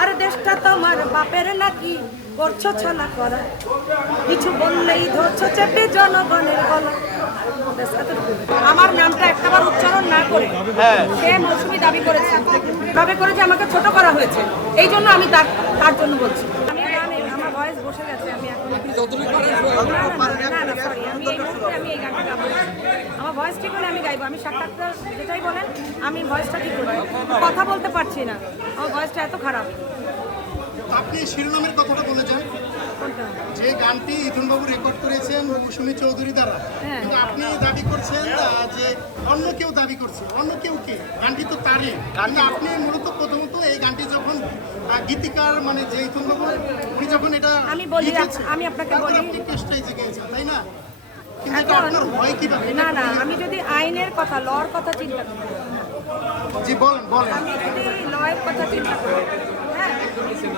আরে দেশটা তোমার বাপের নাকি করছ ছলা করা? কিছু বললেই ধরছো চেপে জনগণের গলা। ব্যাস, আমার নামটা একটাবার উচ্চারণ না করে হ্যাঁ। সে মৌসুমি দাবি করেছে। দাবি করে যে আমাকে ছোট করা হয়েছে এই জন্য আমি তার তার জন্য বলছি। আমি আমার ভয়েস বসে গেছে আমি এখন আমি এই গানটা ভয়েস ঠিক হলে আমি গাইবো আমি সাক্ষাৎকার যেটাই বলেন আমি ভয়েসটা ঠিক করব। কথা বলতে পারছি না। আমার ভয়েসটা এত খারাপ। আপনি শিরোনামের কথাটা বলে যান। যে গানটি ইথুনবাবু রেকর্ড করেছেন মৌসুমী চৌধুরী দ্বারা। হ্যাঁ। কিন্তু আপনি দাবি করছেন যে অন্য কেউ দাবি করছে। অন্য কেউ কে? গানটি তো তারই। কিন্তু আপনি মূলত প্রথমত এই গানটি যখন গীতিকার মানে যে ইথুনবাবু উনি যখন এটা আমি বলি, আমি আপনাকে বলি। আপনি কেসটাইজে গিয়েছেন তাই না? হয় না না আমি যদি আইনের কথা লর কথা চিন্তা করি। জি বলেন বলেন। আমি যদি লয়ের কথা চিন্তা করি হ্যাঁ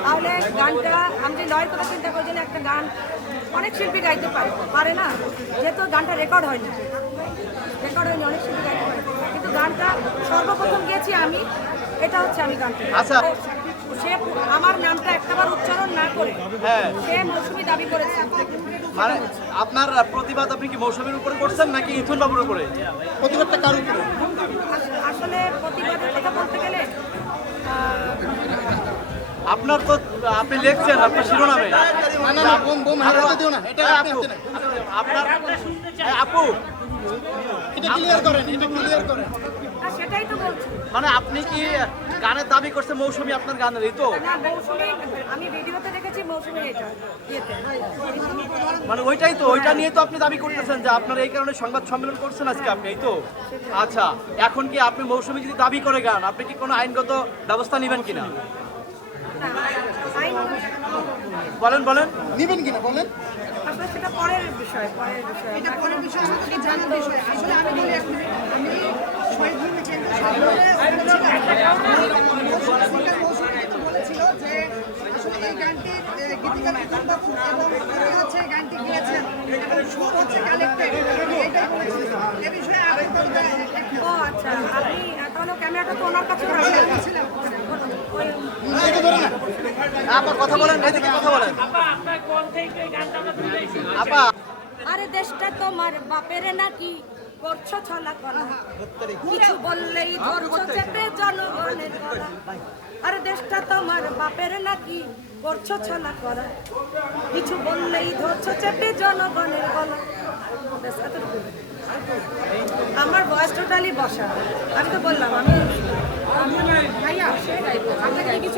তাহলে গানটা আমি যদি লয়ের কথা চিন্তা করি যে একটা গান অনেক শিল্পী গাইতে পারে পারে না যেহেতু গানটা রেকর্ড হয়নি। রেকর্ড হয়নি অনেক শিল্পী গাইতে পারে। কিন্তু গানটা সর্বপ্রথম গেছি আমি এটা হচ্ছে আমি গানটা। আচ্ছা। সে আমার নামটা একটাবার উচ্চারণ না করে হ্যাঁ। সে মৌসুমি দাবি করেছে। মানে আপনার প্রতিবাদ আপনি কি মৌসুমীর উপরে করছেন নাকি ইথুন বাবুর উপরে? প্রতিবাদটা কার উপরে? আসলে প্রতিবাদের কথা বলতে গেলে আপনার তো আপনি লিখছেন আপনার শিরোনামে। না না না বোম বোম হারাতে দিও না এটা আপনি। আপনার আপু এটা ক্লিয়ার করেন এটা ক্লিয়ার করেন। আর সেটাই তো বলছি। মানে আপনি কি গানের দাবি করছে মৌসুমী আপনার গানের এই তো? না মৌসুমি আমি ভিডিওতে দেখেছি মৌসুমি এটা মানে ওইটাই তো ওইটা নিয়ে তো আপনি দাবি করতেছেন যে আপনার এই কারণে সংবাদ সম্মেলন করছেন আজকে আপনি এই তো? আচ্ছা এখন কি আপনি মৌসুমী যদি দাবি করে গান আপনি কি কোনো আইনগত ব্যবস্থা নেবেন কিনা? বলেন বলেন নিবেন কিনা বলেন সেটা পরের বিষয় পরের বিষয় এটা পরের বিষয় আসলে আমি বলি এখন আমি বলেছিল যে আসলে এই গানটি গীতিকার বিধান এবং হচ্ছে গানটি গিয়েছেন এবং সুর হচ্ছে কালেক্টেড এইটাই বলেছিল এ বিষয়ে আপনি ও আচ্ছা আপনি তাহলে ক্যামেরাটা তো ওনার কাছে রাখলেন ওই এটা ধরে না আপা কথা বলেন এদিকে কথা বলেন। আপা আরে দেশটা তোমার বাপের নাকি? করছ ছলা কলা। কিছু বললেই ধরছো চেপে জনগণের গলা আরে দেশটা তোমার বাপের নাকি? করছ ছলা করা কিছু বললেই ধরছো চেপে জনগণের গলা আমার বয়স টোটালি বসা আমি তো বললাম আমি ভাইয়া আপনাকে কিছু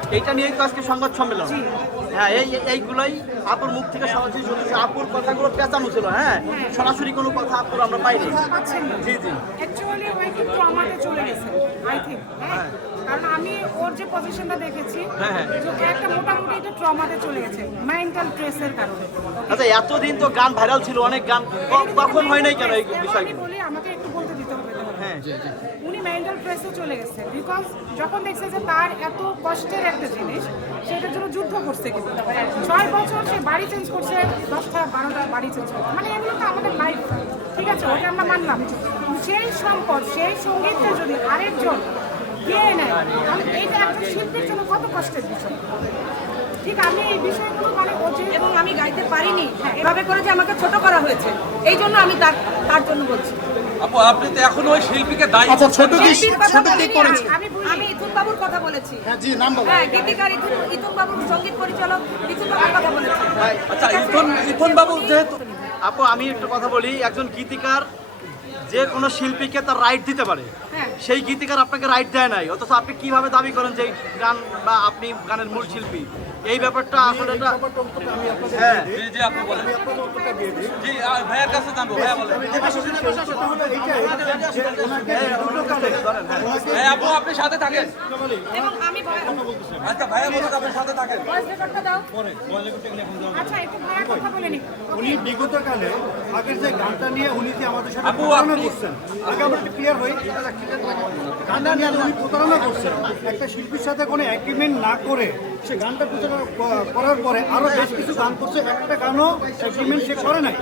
এইটা নিয়েই তো আজকে সংবাদ সম্মেলন। হ্যাঁ এই এই- এইগুলাই আপুর মুখ থেকে সরাসরি শুনেছি আপুর কথাগুলো পেঁচানো ছিল হ্যাঁ? সরাসরি কোনো কথা আপুর আমরা পাইনি। জি জি। অ্যাকচুয়ালি ওই কিন্তু আমাকে চলে গেছে আই থিঙ্ক হ্যাঁ? কারণ আমি ওর যে পজিশনটা দেখেছি হ্যাঁ, হ্যাঁ। যে একটা মোটামুটি এটা ট্রমাতে চলে গেছে মেন্টাল স্ট্রেসের কারণে। আচ্ছা এতদিন তো গান ভাইরাল ছিল অনেক গান ক- তখন হয় নাই কেন এই এবার বিষয়গুলো? বলি আমাকে একটু বলতে দিতে হবে। হ্যাঁ। উনি মেন্টাল প্রেসে চলে গেছে। বিকজ যখন দেখছে যে তার এত কষ্টের একটা জিনিস, সেটার জন্য যুদ্ধ করছে কিন্তু। ছয় বছর সে বাড়ি চেঞ্জ করছে, দশটা, বারোটা বাড়ি চেঞ্জ করছে। মানে এগুলো তো আমাদের লাইফ ঠিক আছে? ওটা আমরা মানলাম। সেই সম্পদ, সেই সঙ্গীতটা যদি আরেকজন দিয়ে নেয়, তাহলে এইটা একজন শিল্পীর জন্য কত কষ্টের বিষয়? ঠিক, আমি এই বিষয়গুলো মানে এবং আমি গাইতে পারিনি এভাবে করে যে আমাকে ছোট করা হয়েছে, এই জন্য আমি তার তার জন্য বলছি। আপু আপনি তো এখন ওই শিল্পীকে দায়ী আচ্ছা ছোট কি ছোট কি করেছে। আমি আমি ইতুন বাবুর কথা বলেছি। হ্যাঁ জি নাম বলো। হ্যাঁ গীতিকার ইতুন ইতুন বাবু সংগীত পরিচালক ইতুন বাবুর কথা বলেছি। আচ্ছা ইতুন ইতুন বাবু যেহেতু আপু আমি একটু কথা বলি একজন গীতিকার যে কোনো শিল্পীকে তার রাইট দিতে পারে। সেই গীতিকার আপনাকে রাইট দেয় নাই অথচ আপনি কীভাবে দাবি করেন যে গান বা আপনি গানের মূল শিল্পী এই ব্যাপারটা আসলে এটা হ্যাঁ জি জি আপনি বলেন জি ভাইয়ের কাছে জানব ভাইয়া বলেন হ্যাঁ আপু আপনি সাথে থাকেন এবং আমি আচ্ছা ভাইয়া বলুন আপনি সাথে থাকেন ভয়েস রেকর্ডটা দাও আচ্ছা একটু ভাইয়া কথা বলে নি উনি বিগত কালে আগের যে গানটা নিয়ে উনি যে আমাদের সাথে আপু, আপনি- আগে আমরা ক্লিয়ার হই প্রতারণা করছেন একটা শিল্পীর সাথে কোনো অ্যাগ্রিমেন্ট না করে সে গানটা করার পরে আরও বেশ কিছু গান করছে। একটা গানও এগ্রিমেন্ট সে করে নাই।